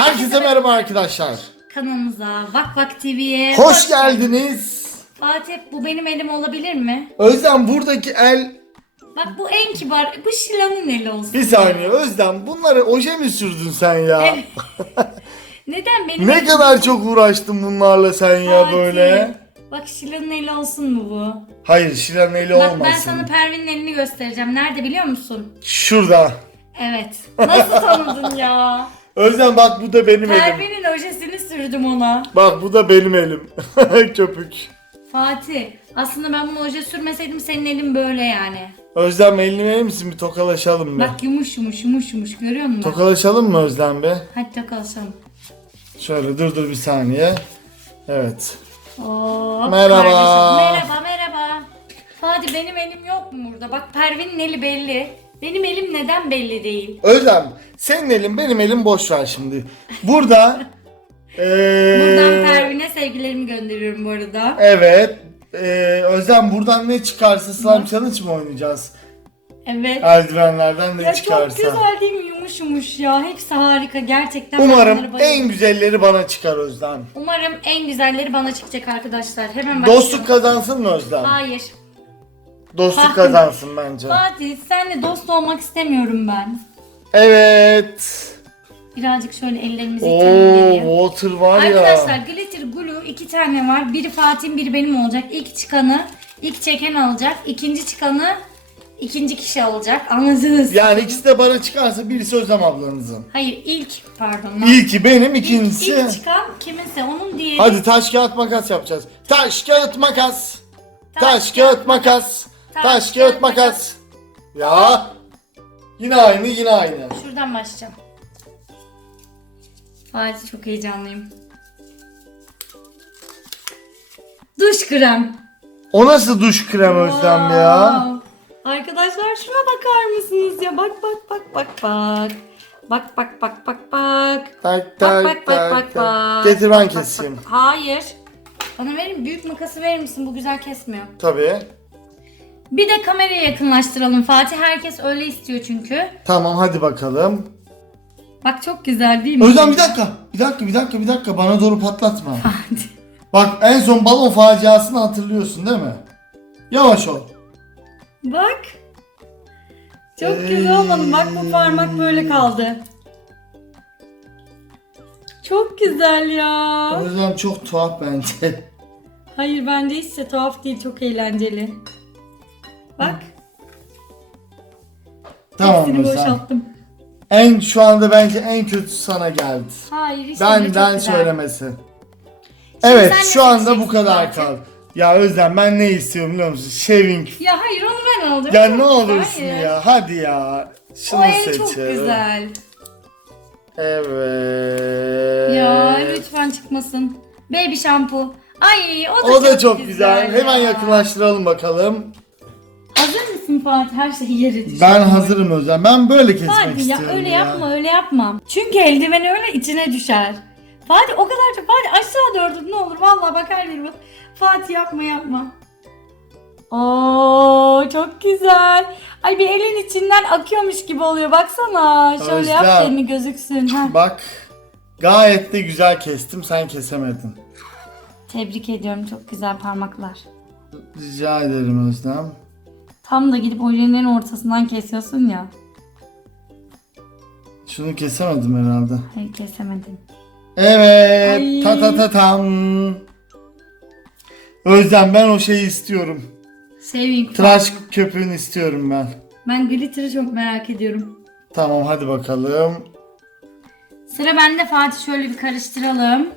Herkese merhaba arkadaşlar. Kanalımıza Vak Vak TV'ye Hoş geldiniz. Fatih bu benim elim olabilir mi? Özlem buradaki el... Bak bu en kibar. Bu Şila'nın eli olsun. Bir saniye Özlem bunları oje mi sürdün sen ya? Evet. Neden benim Ne elim- kadar çok uğraştın bunlarla sen ya Fatih, böyle. Bak Şila'nın eli olsun mu bu? Hayır Şilan eli Bak olmasın. ben sana Pervin'in elini göstereceğim. Nerede biliyor musun? Şurada. Evet. Nasıl tanıdın ya? Özlem bak bu da benim elim. Pervin'in ojesini sürdüm ona. Bak bu da benim elim. Köpük. Fatih aslında ben bunu oje sürmeseydim senin elin böyle yani. Özlem elini verir misin bir tokalaşalım be. Bak yumuş yumuş yumuş yumuş görüyor musun? Tokalaşalım mı Özlem be? Hadi tokalaşalım. Şöyle dur dur bir saniye. Evet. Hop, Merhaba. kardeşim. Merhaba merhaba. Fatih benim elim yok mu burada? Bak Pervin'in eli belli. Benim elim neden belli değil? Özlem senin elin benim elim boş ver şimdi. Burada eee, Buradan Pervin'e sevgilerimi gönderiyorum bu arada. Evet. Eee Özlem buradan ne çıkarsa slime challenge mı oynayacağız? Evet. Eldivenlerden ne Ya çok çıkarsa. güzel değil mi? Yumuş yumuş ya. Hepsi harika. Gerçekten ben Umarım bayılıyorum. en güzelleri bana çıkar Özlem. Umarım en güzelleri bana çıkacak arkadaşlar. Hemen başlıyorum. Dostluk kazansın mı Özlem? Hayır. Dostluk kazansın bence. Fatih senle dost olmak istemiyorum ben. Evet. Birazcık şöyle ellerimizi Oo temizleyelim. water var ya. Arkadaşlar glitter glue iki tane var. Biri Fatih'in biri benim olacak. İlk çıkanı ilk çeken alacak. İkinci çıkanı ikinci kişi alacak. Anladınız? Yani ikisi de bana çıkarsa birisi Özlem ablanızın. Hayır ilk pardon. İlki benim ikincisi. ilk çıkan kiminse onun diğeri. Hadi taş kağıt makas yapacağız. Taş kağıt makas. Taş kağıt makas. Taş kağıt makas. Ya. Yine aynı yine aynı. Şuradan başlayacağım. Fatih çok heyecanlıyım. Duş krem. O nasıl duş krem Özlem ya? Wow. Arkadaşlar şuna bakar mısınız ya? Bak bak bak bak bak. Bak bak bak bak bak. Tak tak bak bak tak bak tak. bak. Getir ben Bak, bak, keseyim. bak. Hayır. Bana verin büyük makası verir misin? Bu güzel kesmiyor. Tabii. Bir de kameraya yakınlaştıralım Fatih. Herkes öyle istiyor çünkü. Tamam hadi bakalım. Bak çok güzel değil mi? Özlem bir dakika. Bir dakika bir dakika bir dakika bana doğru patlatma. Fatih. Bak en son balon faciasını hatırlıyorsun değil mi? Yavaş ol. Bak. Çok güzel olmadı. Bak bu parmak böyle kaldı. Çok güzel ya. Özlem çok tuhaf bence. Hayır bence hiç de tuhaf değil. Çok eğlenceli. Boşalttım. En şu anda bence en kötü sana geldi. Hayır işte Benden söylemesi. Evet sen ne şu anda bu seçeceksin kadar zaten? kal. Ya Özlem ben ne istiyorum biliyor musun? Shaving. Ya hayır onu ben aldım. Ya ne olursun Hayır. ya hadi ya. Şunu O el seçelim. çok güzel. Evet. Ya lütfen çıkmasın. Baby şampu. Ay o da, O da çok güzel. Hemen ya. yakınlaştıralım bakalım. Hazır mısın Fatih? Her şeyi yere düşürdüm. Ben hazırım Özlem. Ben böyle kesmek Fatih ya istiyorum öyle ya. yapma öyle yapma. Çünkü eldiveni öyle içine düşer. Fatih o kadar çok Fatih aşağı doğru ne olur vallahi bak her yeri bak. Fatih yapma yapma. Oo çok güzel. Ay bir elin içinden akıyormuş gibi oluyor baksana. Şöyle yap Özlem. elini gözüksün. Heh. Bak gayet de güzel kestim. Sen kesemedin. Tebrik ediyorum çok güzel parmaklar. Rica ederim Özlem. Tam da gidip ojenin ortasından kesiyorsun ya. Şunu kesemedim herhalde. Hayır kesemedin. Evet. Ay. Ta ta ta tam. Özlem ben o şeyi istiyorum. Saving. Tıraş köpüğünü istiyorum ben. Ben glitter'ı çok merak ediyorum. Tamam hadi bakalım. Sıra bende Fatih şöyle bir karıştıralım.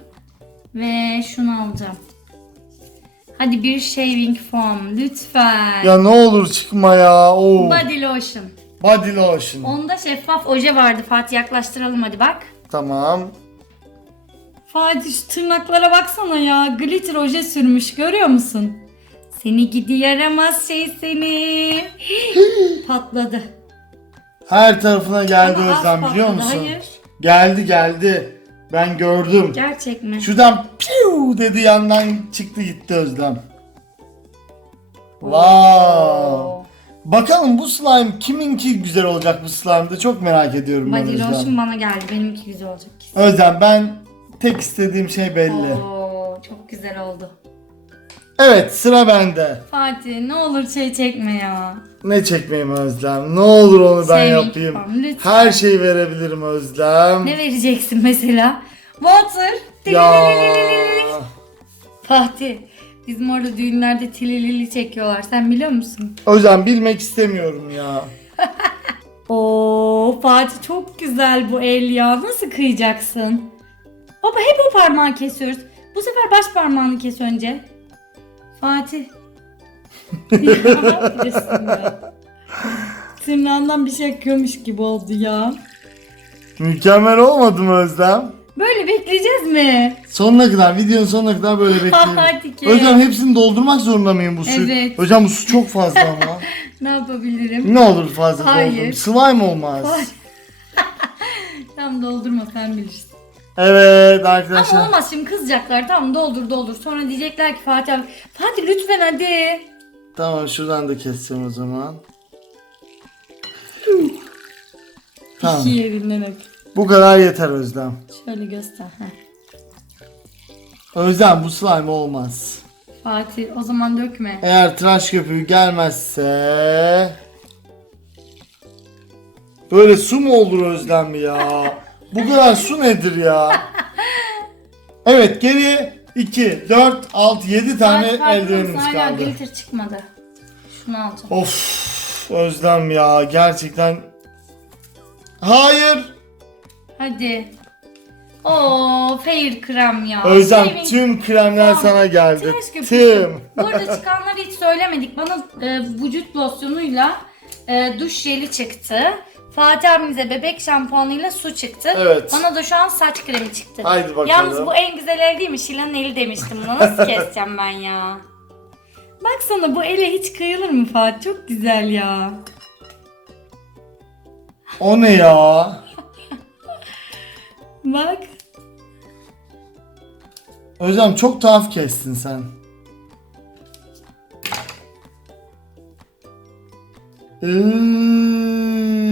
Ve şunu alacağım. Hadi bir shaving foam lütfen. Ya ne olur çıkma ya. Oo. Body lotion. Body lotion. Onda şeffaf oje vardı Fatih yaklaştıralım hadi bak. Tamam. Fatih şu tırnaklara baksana ya. Glitter oje sürmüş görüyor musun? Seni gidi yaramaz şey seni. Patladı. Her tarafına geldi Ama az Özlem biliyor patladı, musun? Hayır. Geldi geldi. Ben gördüm. Gerçek mi? Şuradan piu dedi yandan çıktı gitti Özlem. Wow. Bakalım bu slime kiminki güzel olacak bu slime'da çok merak ediyorum ben Body Özlem. lotion bana geldi. Benimki güzel olacak kesin. Özlem ben tek istediğim şey belli. Oo, çok güzel oldu. Evet sıra bende. Fatih ne olur şey çekme ya. Ne çekmeyeyim Özlem? Ne olur onu ben Saving yapayım. form, lütfen. Her şeyi verebilirim Özlem. Ne vereceksin mesela? Water. Ya. Fatih. Bizim orada düğünlerde tililili çekiyorlar. Sen biliyor musun? Özlem bilmek istemiyorum ya. Oo Fatih çok güzel bu el ya. Nasıl kıyacaksın? Baba hep o parmağı kesiyoruz. Bu sefer baş parmağını kes önce. Fatih. Tırnağından bir şey akıyormuş gibi oldu ya. Mükemmel olmadı mı Özlem? Böyle bekleyeceğiz mi? Sonuna kadar, videonun sonuna kadar böyle. Hadi ki. Hocam hepsini doldurmak zorunda mıyım bu suyu? Evet. Hocam bu su çok fazla ama. Ne yapabilirim? ne olur fazla Hayır. doldurun. Slime olmaz. Tam doldurma sen bilirsin. Evet Ama arkadaşlar. olmaz şimdi kızacaklar. Tamam doldur doldur. Sonra diyecekler ki Fatih abi. Fatih lütfen hadi. Tamam şuradan da keseceğim o zaman. Tamam. İki yerinden hep. Bu kadar yeter Özlem. Şöyle göster. Heh. Özlem bu slime olmaz. Fatih o zaman dökme. Eğer tıraş köpüğü gelmezse... Böyle su mu olur Özlem ya? Bu kadar su nedir ya? Evet geriye 2, 4, 6, 7 tane eldivenimiz hala kaldı. glitter çıkmadı. Şunu alacağım. Of Özlem ya gerçekten... Hayır. Hadi. Oo fair krem ya. Özlem Saving- tüm kremler Tamam. sana geldi. Tıraş köpüğü. Tüm. Bu arada çıkanları hiç söylemedik. Bana e, vücut losyonuyla e, duş jeli çıktı. Fatih abimize bebek şampuanıyla su çıktı. Evet. Bana da şu an saç kremi çıktı. Haydi bakalım. Yalnız bu en güzel el değil mi? Şilan'ın eli demiştim buna. Nasıl keseceğim ben ya? Baksana bu ele hiç kıyılır mı Fatih? Çok güzel ya. O ne ya? Bak. Özlem çok tuhaf kestin sen. Hmm,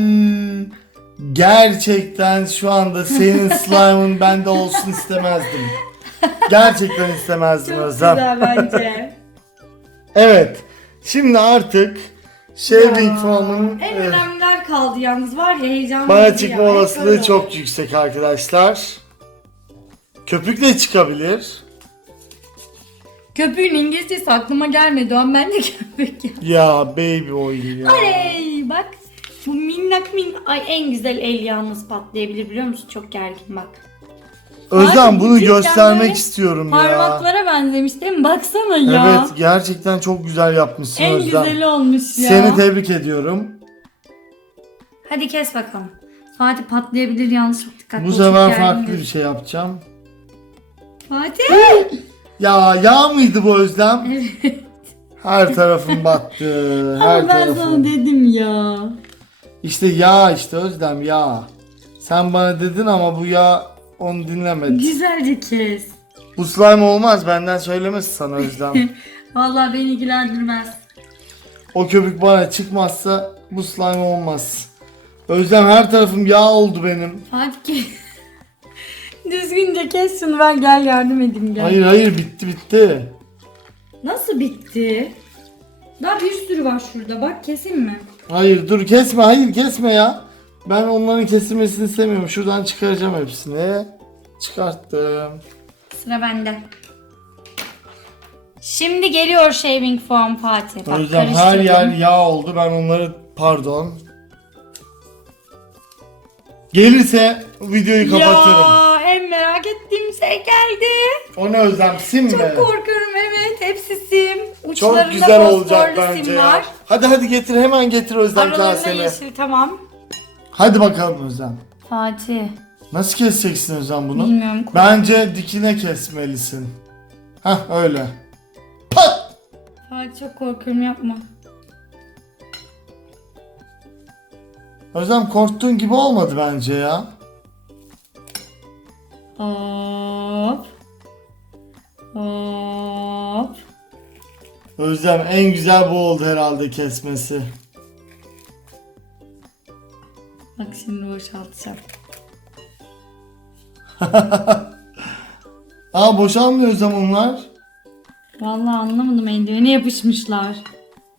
Gerçekten şu anda senin slime'ın bende olsun istemezdim. Gerçekten istemezdim Çok Özlem. güzel bence. Evet. Şimdi artık shaving foam'un En e, önemliler kaldı yalnız var ya heyecanlı. bana çıkma olasılığı çok yüksek arkadaşlar. Köpükle çıkabilir. Köpüğün İngilizcesi aklıma gelmedi. O an ben de köpük ya. Ya baby oil ya. Oley bak. Bu minnak min ay en güzel el yalnız patlayabilir biliyor musun? Çok gergin bak. Özlem Abi, bunu cidden göstermek böyle istiyorum ya. Parmaklara benzemiş değil mi? Baksana ya. Evet gerçekten çok güzel yapmışsın en Özlem. güzeli olmuş ya. Seni tebrik ediyorum. Hadi kes bakalım. Fatih patlayabilir yalnız çok dikkatli Bu ol, çok sefer gergindir. farklı bir şey yapacağım. Fatih. Ya yağ mıydı bu Özlem? evet. Her tarafım battı. Her Ama ben sana tarafım. dedim ya. İşte yağ işte Özlem yağ. Sen bana dedin ama bu yağ onu dinlemedi. Güzelce kes. Bu slime olmaz benden söylemesi sana Özlem. Vallahi beni ilgilendirmez. o köpük bana çıkmazsa bu slime olmaz. Özlem her tarafım yağ oldu benim. Fatih kes. Düzgünce kes şunu ben gel yardım edeyim gel. Hayır hayır bitti bitti. Nasıl bitti? Daha bir sürü var şurada bak keseyim mi? Hayır dur kesme hayır kesme ya. Ben onların kesilmesini istemiyorum. Şuradan çıkaracağım hepsini. Çıkarttım. Sıra bende. Şimdi geliyor shaving foam Fatih. Bak Özlem her karıştırdım. yer yağ oldu. Ben onları pardon. Gelirse videoyu kapatırım. Ya en merak ettiğim şey geldi. O ne Özlem sim mi? Çok korkuyorum evet Çok güzel olacak fosforlu bence ya. Hadi hadi getir hemen getir Özlem Aralarında kaseni. yeşil tamam. Hadi bakalım Özlem. Fatih Nasıl keseceksin Özlem bunu? bilmiyorum. Bence dikine kesmelisin. Hah öyle. Pat! Fatih çok korkuyorum yapma. Özlem korktuğun gibi olmadı bence ya. Hop. Hop. Özlem en güzel bu oldu herhalde kesmesi. Bak şimdi boşaltacağım. Aa boşalmıyor Özlem onlar. Vallahi anlamadım eldivene yapışmışlar.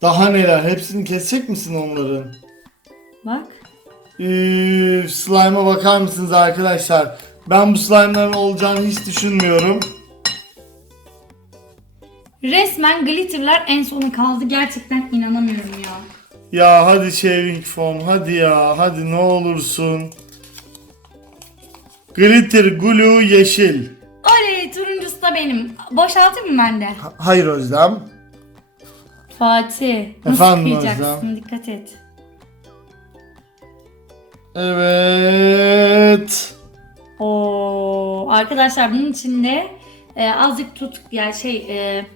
Daha neler hepsini kesecek misin onların? Bak. Üf, slime'a bakar mısınız arkadaşlar? Ben bu slime'ların olacağını hiç düşünmüyorum. Resmen glitterlar en sona kaldı. Gerçekten inanamıyorum ya. Ya hadi shaving foam hadi ya hadi ne olursun. Glitter glue yeşil. Oley turuncusu da benim. Boşaltayım mı ben de? Ha- Hayır Özlem. Fatih. Nasıl Efendim kıyacaksın? Özlem? Dikkat et. Evet. Oo, arkadaşlar bunun içinde e, azıcık tut yani şey e,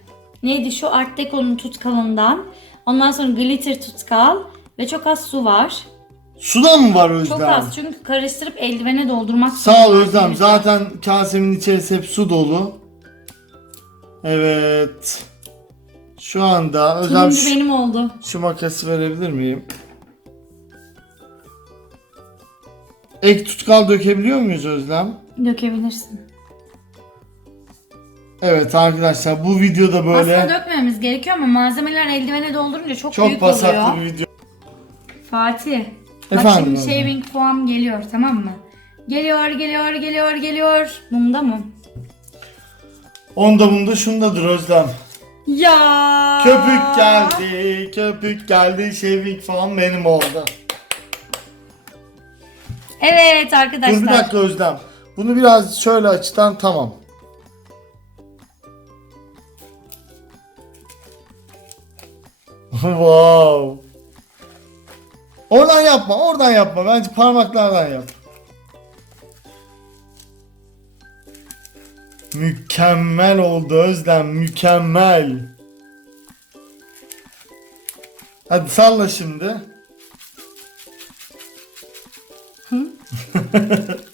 neydi şu Art Deco'nun tutkalından ondan sonra glitter tutkal ve çok az su var. Suda mı var Özlem? Çok az çünkü karıştırıp eldivene doldurmak Sağ ol zorundayız. Özlem. Zaten kasemin içerisi hep su dolu. Evet. Şu anda Özlem Turuncu şu, benim oldu. şu makası verebilir miyim? Ek tutkal dökebiliyor muyuz Özlem? Dökebilirsin. Evet arkadaşlar bu videoda böyle Aslında dökmememiz gerekiyor ama malzemeler eldivene doldurunca çok, çok büyük pasaklı oluyor. bir video. Fatih. Bak Efendim şimdi Özlem? shaving foam geliyor tamam mı? Geliyor geliyor geliyor geliyor. Bunda mı? Onda bunda şundadır Özlem. Ya. Köpük geldi, köpük geldi, shaving falan benim oldu. Evet Dur arkadaşlar. bir dakika Özlem. Bunu biraz şöyle açıdan tamam. Wow. Oradan yapma, oradan yapma. Bence parmaklardan yap. Mükemmel oldu Özlem, mükemmel. Hadi salla şimdi.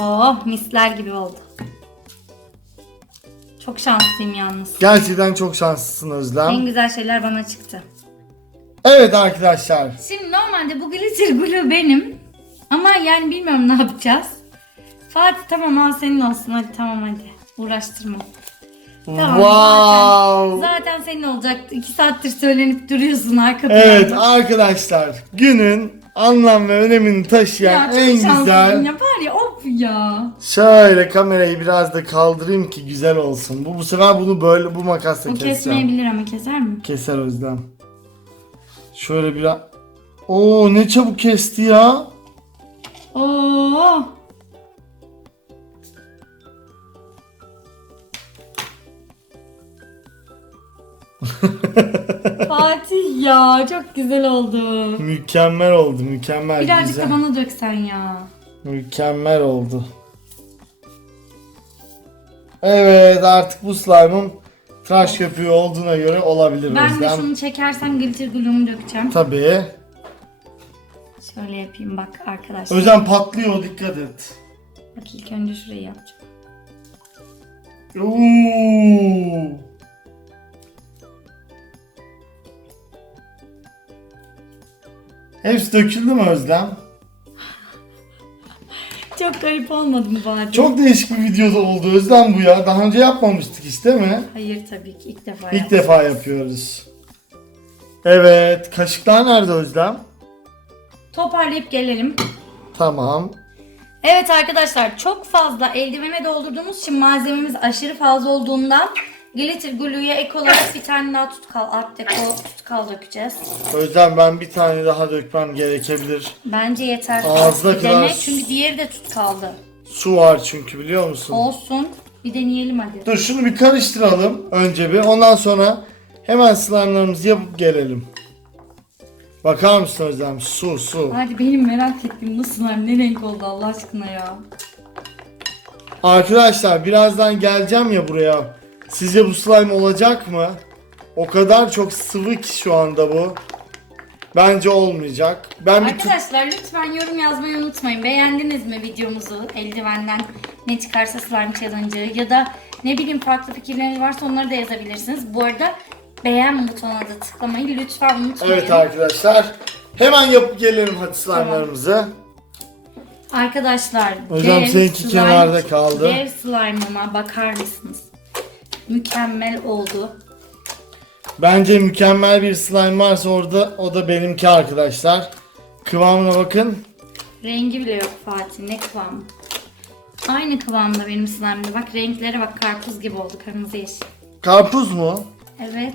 Oh misler gibi oldu. Çok şanslıyım yalnız. Gerçekten çok şanslısın Özlem. En güzel şeyler bana çıktı. Evet arkadaşlar. Şimdi normalde bu glitter glue benim. Ama yani bilmiyorum ne yapacağız. Fatih tamam al senin olsun hadi tamam hadi. Uğraştırma. Tamam, wow. Zaten senin olacaktı. İki saattir söylenip duruyorsun arka Evet arkadaşlar günün anlam ve önemini taşıyan Ya en güzel. ya var ya of ya. Şöyle kamerayı biraz da kaldırayım ki güzel olsun. Bu bu sefer bunu böyle bu makasla O keseceğim. kesmeyebilir ama keser mi? Keser Özlem. Şöyle biraz. Oo ne çabuk kesti ya. Oo. Fatih ya çok güzel oldu. Mükemmel oldu mükemmel Birazcık güzel. da bana döksen ya. Mükemmel oldu. Evet artık bu slime'ın tıraş köpüğü olduğuna göre olabilir Ben de şunu çekersem glitter glue'umu dökeceğim. Tabii. Şöyle yapayım bak arkadaşlar. Özlem patlıyor dikkat et. Bak ilk önce şurayı yapacağım. Oo. Hepsi döküldü mü Özlem? Çok garip olmadı mı Fatih? Çok değişik bir videoda oldu Özlem bu ya. Daha önce yapmamıştık değil mi? Hayır tabii ki ilk defa İlk yaptım. defa yapıyoruz. Evet. Kaşıklar nerede Özlem? Toparlayıp gelelim. Tamam. Evet arkadaşlar çok fazla eldivene doldurduğumuz için malzememiz aşırı fazla olduğundan glitter glue'ya ek olarak bir tane daha tutkal, art deco tutkal dökeceğiz. Özlem ben bir tane daha dökmem gerekebilir. Bence yeter. Ağzına Bir kadar dene çünkü diğeri de tutkaldı. Su var çünkü biliyor musun? Olsun. Bir deneyelim hadi. Dur şunu bir karıştıralım önce bir. Ondan sonra hemen slime'larımızı yapıp gelelim. Bakar mısın Özlem? Su su. Hadi benim merak ettiğim nasıl var ne renk oldu Allah aşkına ya. Arkadaşlar birazdan geleceğim ya buraya. Sizce bu slime olacak mı? O kadar çok sıvı ki şu anda bu. Bence olmayacak. Ben bir Arkadaşlar lütfen yorum yazmayı unutmayın. Beğendiniz mi videomuzu? Eldivenden ne çıkarsa slime challenge'ı ya da ne bileyim farklı fikirleriniz varsa onları da yazabilirsiniz. Bu arada beğen butonuna da tıklamayı lütfen unutmayın. Evet arkadaşlar. Hemen yapıp gelelim hadi slime'larımızı. Arkadaşlar Hocam seninki kenarda kaldı. Dev slime'ıma bakar mısınız? Mükemmel oldu. Bence mükemmel bir slime varsa orada o da benimki arkadaşlar. Kıvamına bakın. Rengi bile yok Fatih. Ne kıvam? Aynı kıvamda benim slime'da. Bak renklere bak karpuz gibi oldu. Kırmızı yeşil. Karpuz mu? Evet.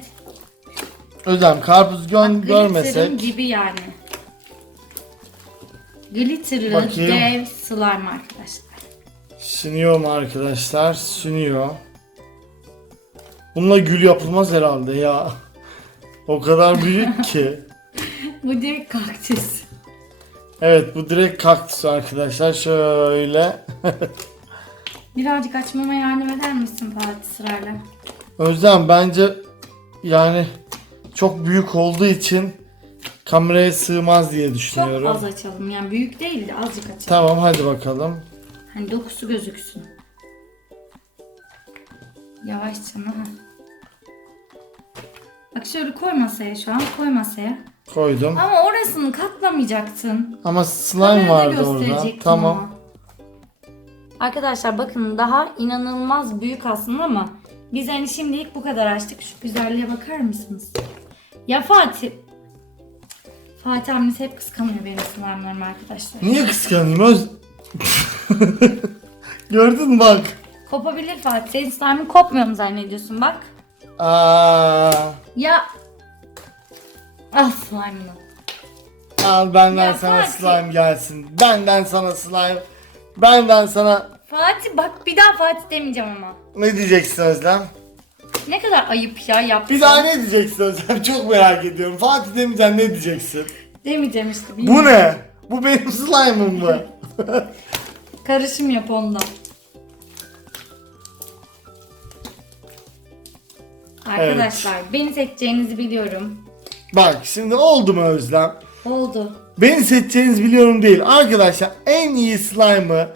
Özlem karpuz gö Bak, görmesek. gibi yani. Glitterlı Bakayım. dev slime arkadaşlar. Sünüyor mu arkadaşlar? Sünüyor. Bununla gül yapılmaz herhalde ya. O kadar büyük ki. Bu direkt kaktüs. Evet bu direkt kaktüs arkadaşlar. Şöyle. Birazcık açmama yardım eder misin Fatih sırayla? Özlem bence yani çok büyük olduğu için kameraya sığmaz diye Çok düşünüyorum. az açalım. Yani büyük değil de azıcık açalım. Tamam hadi bakalım. Hani dokusu gözüksün. Yavaşça ha. Bak şöyle koy masaya şu an. Koy masaya. Koydum. Ama orasını katlamayacaktın. Ama slime Kamerada vardı orada. Tamam. ama. Arkadaşlar bakın daha inanılmaz büyük aslında ama biz hani şimdilik bu kadar açtık. Şu güzelliğe bakar mısınız? Ya Fatih. Fatih annesi hep kıskanıyor benim slime'larımı arkadaşlar. Niye kıskanayım Öz? Gördün bak. Kopabilir Fatih. Senin slime'ın kopmuyor mu zannediyorsun bak. Aa, Ya. Ah slime'ını. al benden Ya sana Fatih. slime gelsin. Benden sana slime. Benden sana Fatih bak bir daha Fatih demeyeceğim ama. ne diyeceksin Özlem? Ne kadar ayıp ya yaptın. Bir daha ne diyeceksin Özlem? Çok merak ediyorum. Fatih demeyeceksin ne diyeceksin? Demeyeceğim işte. Bu bilmiyorum. ne? Bu benim slime'ım mı? Karışım yap ondan. Arkadaşlar beni seçeceğinizi biliyorum. Bak şimdi oldu mu Özlem? Oldu. Beni seçeceğiniz biliyorum değil. Arkadaşlar en iyi slime'ı,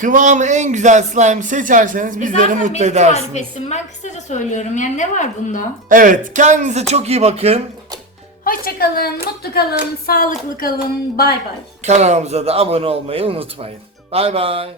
kıvamı en güzel slime'ı seçerseniz E bizleri zaten mutlu beni tarif edersiniz. ettim. Ben kısaca söylüyorum. Yani ne var bunda? Evet kendinize çok iyi bakın. Hoşça kalın, mutlu kalın, sağlıklı kalın. Bay bay. Kanalımıza da abone olmayı unutmayın. Bay bay.